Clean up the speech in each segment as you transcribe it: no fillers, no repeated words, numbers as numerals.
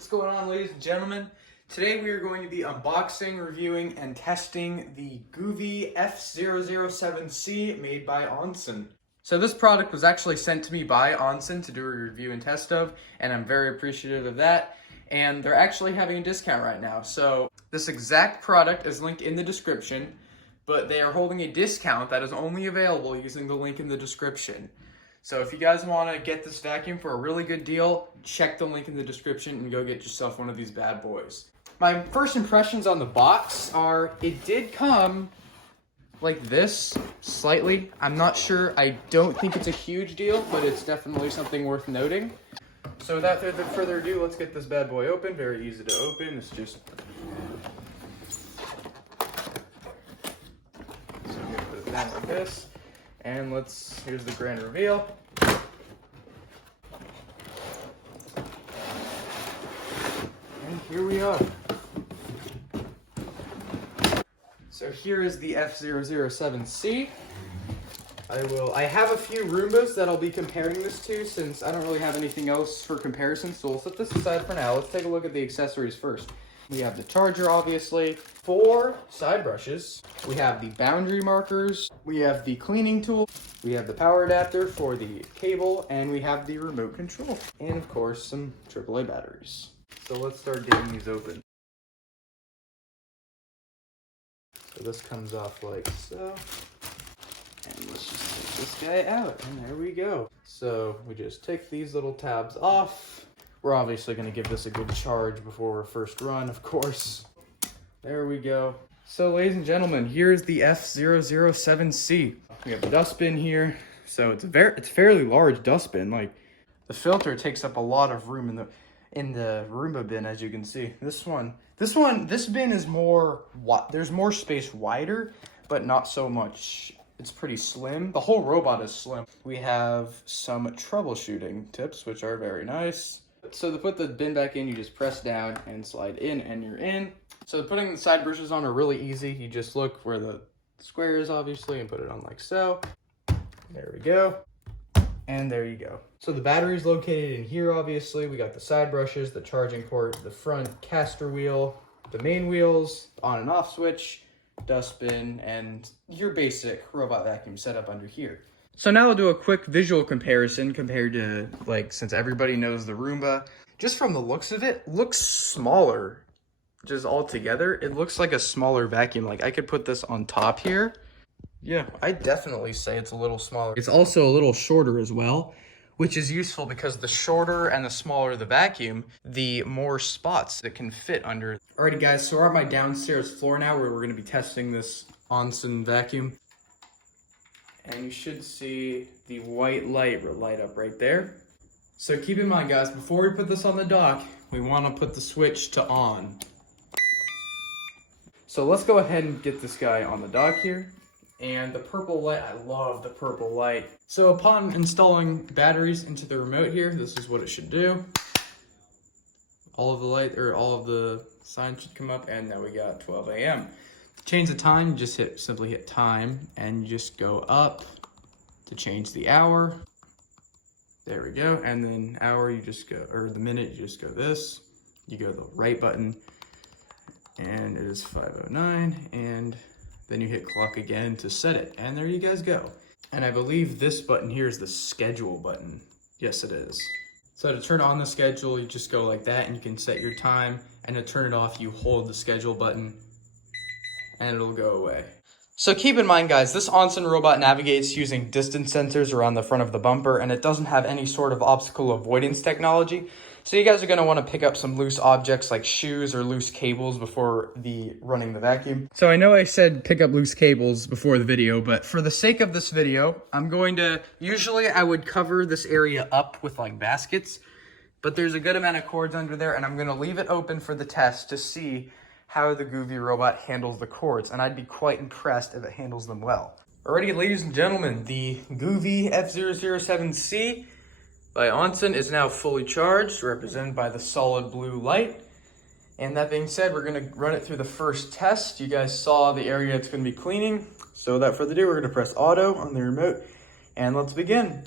What's going on, ladies and gentlemen? Today we are going to be unboxing, reviewing, and testing the GOOVI F007C made by Onsen. So this product was actually sent to me by Onsen to do a review and test of, and I'm very appreciative of that. And they're actually having a discount right now. So this exact product is linked in the description, but they are holding a discount that is only available using the link in the description. So if you guys want to get this vacuum for a really good deal, check the link in the description and go get yourself one of these bad boys. My first impressions on the box are, it did come like this, slightly. I'm not sure, I don't think it's a huge deal, but it's definitely something worth noting. So without further ado, let's get this bad boy open. Very easy to open, it's just... So I'm gonna put it down like this. And here's the grand reveal. And here we are. So here is the F007C. I have a few Roombas that I'll be comparing this to since I don't really have anything else for comparison, so we'll set this aside for now. Let's take a look at the accessories first. We have the charger, obviously, 4 side brushes, we have the boundary markers, we have the cleaning tool, we have the power adapter for the cable, and we have the remote control. And of course, some AAA batteries. So let's start getting these open. So this comes off like so. And let's just take this guy out, and there we go. So we just take these little tabs off. We're obviously going to give this a good charge before our first run, of course. There we go. So ladies and gentlemen, here's the F007C. We have the dustbin here. So it's fairly large dustbin. Like, the filter takes up a lot of room in the Roomba bin, as you can see. This bin is more, there's more space wider, but not so much. It's pretty slim. The whole robot is slim. We have some troubleshooting tips, which are very nice. So to put the bin back in, you just press down and slide in, and you're in. So putting the side brushes on are really easy. You just look where the square is, obviously, and put it on like so. There we go. And there you go. So the battery is located in here, obviously. We got the side brushes, the charging port, the front caster wheel, the main wheels, on and off switch, dustbin, and your basic robot vacuum setup under here. So now I'll do a quick visual comparison compared to, like, since everybody knows the Roomba. Just from the looks of it, looks smaller. Just all together, it looks like a smaller vacuum. Like, I could put this on top here. Yeah, I definitely say it's a little smaller. It's also a little shorter as well, which is useful because the shorter and the smaller the vacuum, the more spots that can fit under. Alrighty guys, so we're at my downstairs floor now where we're gonna be testing this Onsen vacuum. And you should see the white light light up right there. So keep in mind guys, before we put this on the dock, we wanna put the switch to on. So let's go ahead and get this guy on the dock here. And the purple light, I love the purple light. So upon installing batteries into the remote here, this is what it should do. All of the signs should come up, and now we got 12 a.m. To change the time, you just simply hit time, and you just go up to change the hour. There we go, and then hour, you just go, or the minute, you just go this. You go the right button, and it is 5:09, and then you hit clock again to set it, and there you guys go. And I believe this button here is the schedule button. Yes, it is. So to turn on the schedule, you just go like that, and you can set your time, and to turn it off, you hold the schedule button, and it'll go away. So keep in mind, guys, this Onsen robot navigates using distance sensors around the front of the bumper, and it doesn't have any sort of obstacle avoidance technology. So you guys are going to want to pick up some loose objects like shoes or loose cables before running the vacuum. So I know I said pick up loose cables before the video, but for the sake of this video, usually I would cover this area up with like baskets, but there's a good amount of cords under there, and I'm going to leave it open for the test to see how the GOOVI robot handles the cords, and I'd be quite impressed if it handles them well. Alrighty, ladies and gentlemen, the GOOVI F007C by Onsen is now fully charged, represented by the solid blue light. And that being said, we're gonna run it through the first test. You guys saw the area it's gonna be cleaning. So without further ado, we're gonna press auto on the remote, and let's begin.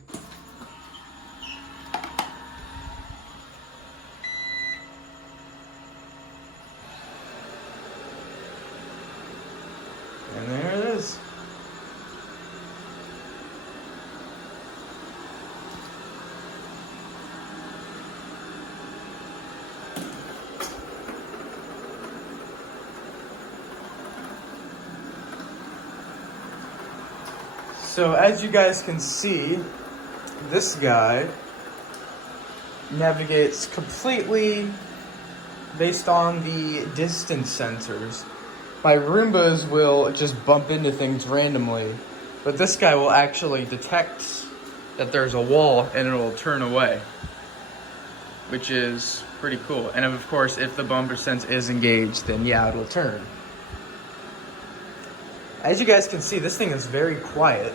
So as you guys can see, this guy navigates completely based on the distance sensors. My Roombas will just bump into things randomly, but this guy will actually detect that there's a wall and it'll turn away, which is pretty cool. And of course, if the bumper sense is engaged, then yeah, it'll turn. As you guys can see, this thing is very quiet.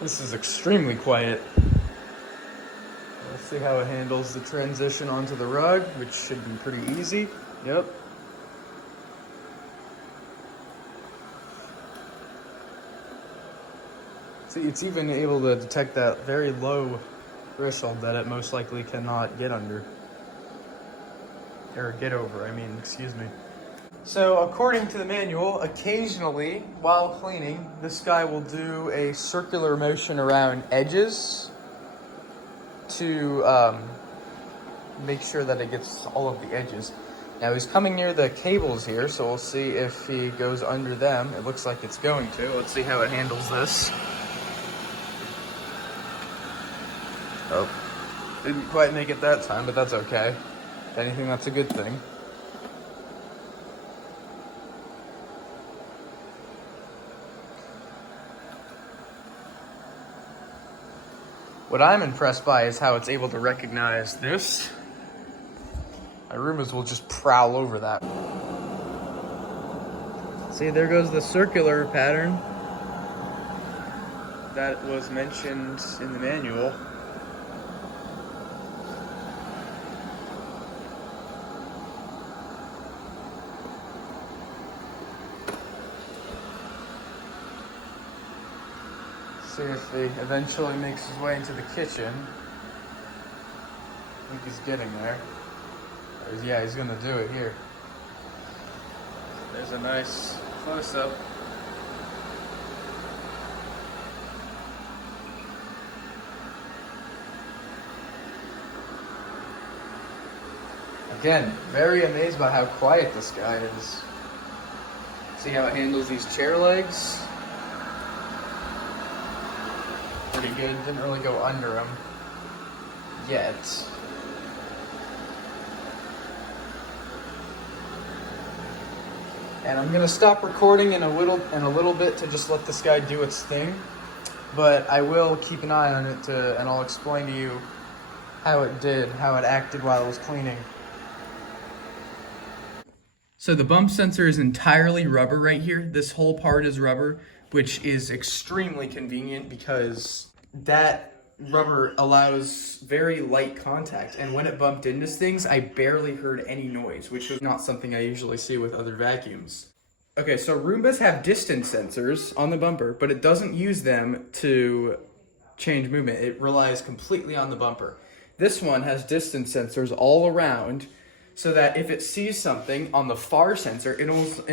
This is extremely quiet. Let's see how it handles the transition onto the rug, which should be pretty easy. Yep. See, it's even able to detect that very low threshold that it most likely cannot get under. Or get over, I mean, excuse me. So according to the manual, occasionally while cleaning, this guy will do a circular motion around edges to make sure that it gets all of the edges. Now he's coming near the cables here, so we'll see if he goes under them. It looks like it's going to. Let's see how it handles this. Oh, didn't quite make it that time, but that's okay. If anything, that's a good thing. What I'm impressed by is how it's able to recognize this. My Roombas will just prowl over that. See, there goes the circular pattern that was mentioned in the manual. See if he eventually makes his way into the kitchen. I think he's getting there. Yeah, he's gonna do it here. There's a nice close-up. Again, very amazed by how quiet this guy is. See how it handles these chair legs? Pretty good. Didn't really go under them yet. And I'm gonna stop recording in a little bit to just let this guy do its thing. But I will keep an eye on it and I'll explain to you how it acted while it was cleaning. So the bump sensor is entirely rubber right here. This whole part is rubber, which is extremely convenient because that rubber allows very light contact. And when it bumped into things, I barely heard any noise, which was not something I usually see with other vacuums. Okay, so Roombas have distance sensors on the bumper, but it doesn't use them to change movement. It relies completely on the bumper. This one has distance sensors all around, so that if it sees something on the far sensor, it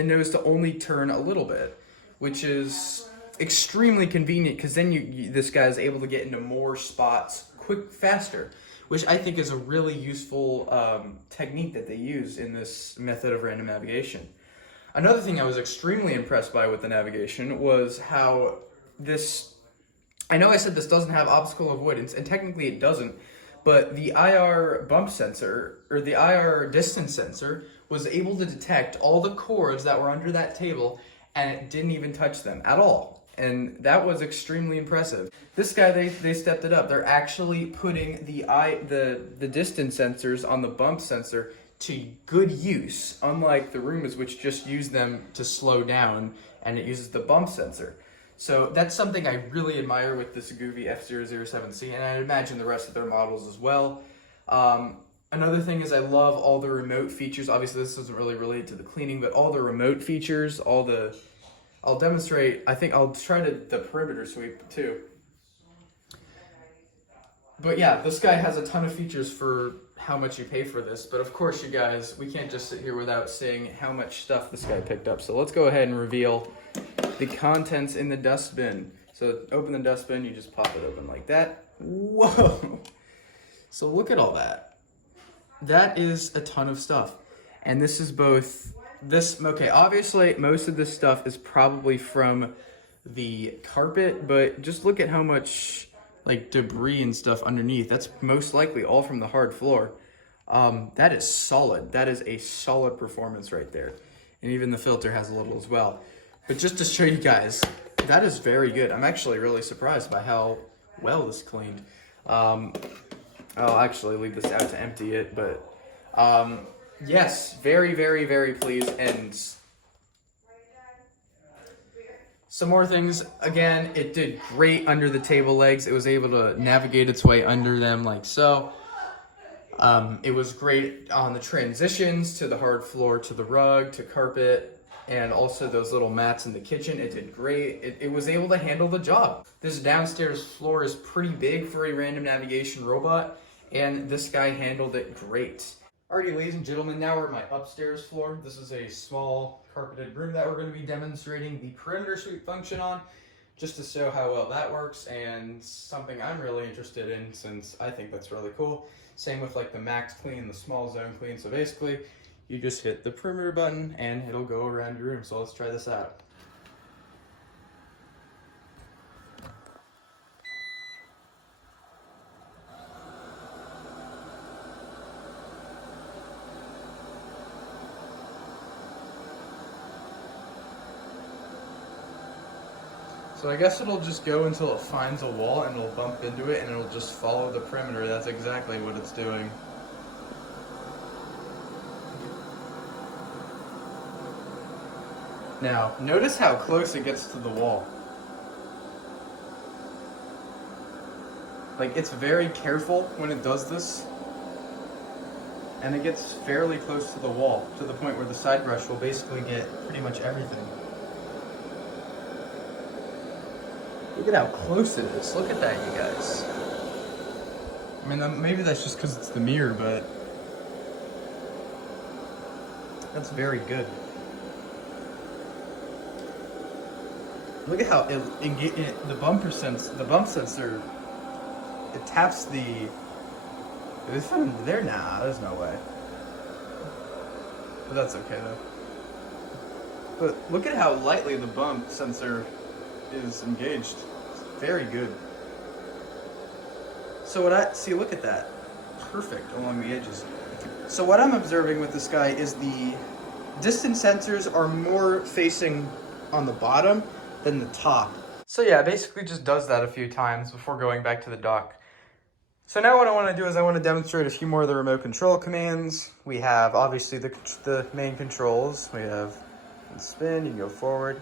knows to only turn a little bit, which is extremely convenient because then this guy is able to get into more spots faster, which I think is a really useful technique that they use in this method of random navigation. Another thing I was extremely impressed by with the navigation was how this, I know I said this doesn't have obstacle avoidance, and technically it doesn't, but the IR bump sensor, or the IR distance sensor, was able to detect all the cords that were under that table, and it didn't even touch them at all. And that was extremely impressive. This guy, they stepped it up. They're actually putting the distance sensors on the bump sensor to good use, unlike the Roombas, which just use them to slow down, and it uses the bump sensor. So that's something I really admire with this GOOVI F007C, and I imagine the rest of their models as well. Another thing is I love all the remote features. Obviously, this doesn't really relate to the cleaning, but all the remote features, I'll demonstrate. I think I'll try the perimeter sweep too. But yeah, this guy has a ton of features for how much you pay for this. But of course, you guys, we can't just sit here without seeing how much stuff this guy picked up. So let's go ahead and reveal the contents in the dustbin. So open the dustbin, you just pop it open like that. Whoa! So look at all that. That is a ton of stuff. And this is okay, obviously most of this stuff is probably from the carpet, but just look at how much like debris and stuff underneath. That's most likely all from the hard floor. That is solid. That is a solid performance right there. And even the filter has a little as well. But just to show you guys, that is very good. I'm actually really surprised by how well this cleaned. I'll actually leave this out to empty it, but yes, very, very, very pleased. And some more things. Again, it did great under the table legs. It was able to navigate its way under them like so. It was great on the transitions to the hard floor, to the rug, to carpet, and also those little mats in the kitchen. It did great. It was able to handle the job. This downstairs floor is pretty big for a random navigation robot, and this guy handled it great. Alrighty, ladies and gentlemen, now we're at my upstairs floor. This is a small carpeted room that we're going to be demonstrating the perimeter sweep function on, just to show how well that works, and something I'm really interested in since I think that's really cool. Same with like the max clean and the small zone clean. So basically, you just hit the perimeter button and it'll go around your room. So let's try this out. So I guess it'll just go until it finds a wall and it'll bump into it and it'll just follow the perimeter. That's exactly what it's doing. Now, notice how close it gets to the wall. Like, it's very careful when it does this. And it gets fairly close to the wall, to the point where the side brush will basically get pretty much everything. Look at how close it is. Look at that, you guys. I mean, maybe that's just because it's the mirror, but that's very good. Look at how the bump sensor, it taps the. Is it there? Nah, there's no way. But that's okay though. But look at how lightly the bump sensor is engaged. It's very good. So look at that. Perfect along the edges. So what I'm observing with this guy is the distance sensors are more facing on the bottom than the top. So yeah, it basically just does that a few times before going back to the dock. So now what I want to do is I want to demonstrate a few more of the remote control commands. We have obviously the main controls. We have spin, you can go forward.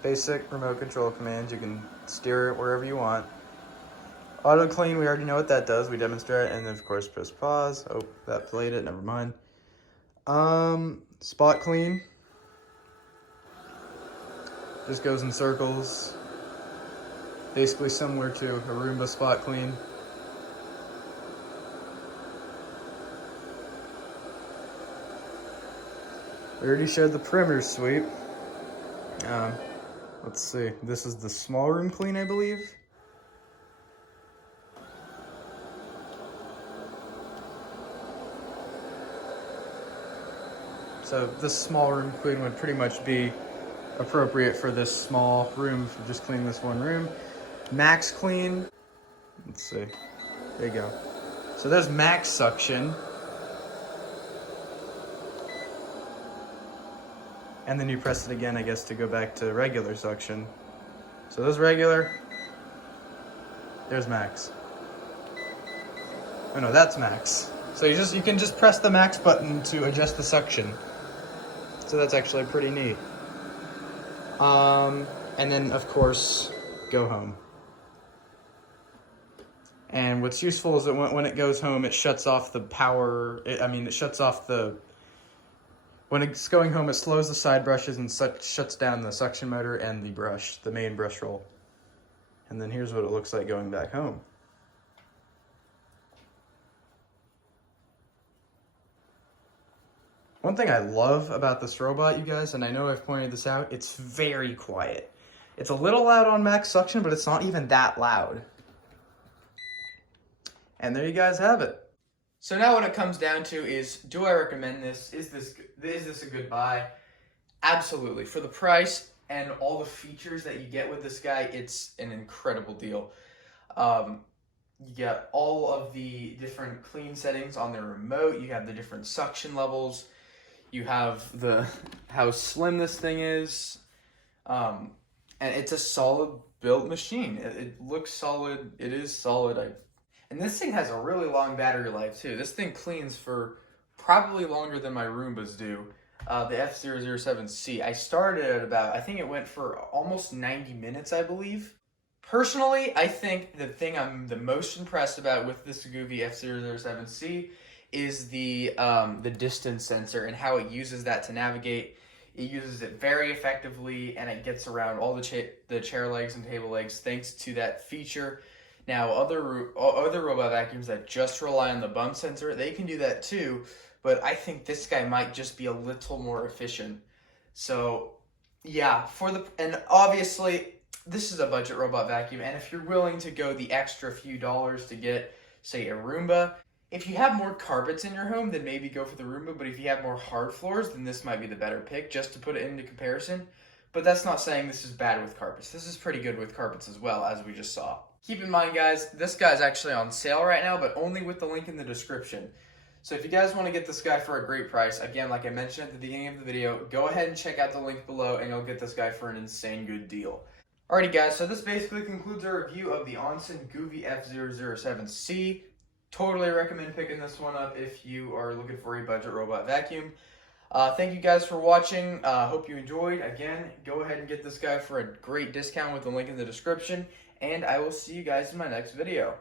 Basic remote control commands, you can steer it wherever you want. Auto clean, we already know what that does. We demonstrate it, and then of course press pause. Oh, that played it, never mind. Spot clean. Just goes in circles. Basically similar to a Roomba spot clean. We already showed the perimeter sweep. Let's see, this is the small room clean, I believe. So this small room clean would pretty much be appropriate for this small room, for just cleaning this one room. Max clean, let's see, there you go. So there's max suction. And then you press it again, I guess, to go back to regular suction. So there's regular, there's max. Oh no, that's max. So you can just press the max button to adjust the suction. So that's actually pretty neat. And then of course, go home. And what's useful is that when it goes home, it shuts off the power. It shuts off the. When it's going home, it slows the side brushes and shuts down the suction motor and the brush, the main brush roll. And then here's what it looks like going back home. One thing I love about this robot, you guys, and I know I've pointed this out, it's very quiet. It's a little loud on max suction, but it's not even that loud. And there you guys have it. So now what it comes down to is, do I recommend this? Is this a good buy? Absolutely. For the price and all the features that you get with this guy, it's an incredible deal. You get all of the different clean settings on the remote. You have the different suction levels. You have how slim this thing is. And it's a solid built machine. It looks solid. It is solid. And this thing has a really long battery life too. This thing cleans for probably longer than my Roombas do. The F007C. I started at about, I think it went for almost 90 minutes, I believe. Personally, I think the thing I'm the most impressed about with this GOOVI F007C is the distance sensor and how it uses that to navigate. It uses it very effectively, and it gets around all the chair legs and table legs thanks to that feature. Now, other robot vacuums that just rely on the bump sensor, they can do that too, but I think this guy might just be a little more efficient. So, yeah, and obviously, this is a budget robot vacuum, and if you're willing to go the extra few dollars to get, say, a Roomba, if you have more carpets in your home, then maybe go for the Roomba, but if you have more hard floors, then this might be the better pick, just to put it into comparison. But that's not saying this is bad with carpets. This is pretty good with carpets as well, as we just saw. Keep in mind, guys, this guy's actually on sale right now, but only with the link in the description. So if you guys want to get this guy for a great price, again, like I mentioned at the beginning of the video, go ahead and check out the link below, and you'll get this guy for an insane good deal. Alrighty, guys, so this basically concludes our review of the Onsen GOOVI F007C. Totally recommend picking this one up if you are looking for a budget robot vacuum. Thank you guys for watching. Hope you enjoyed. Again, go ahead and get this guy for a great discount with the link in the description. And I will see you guys in my next video.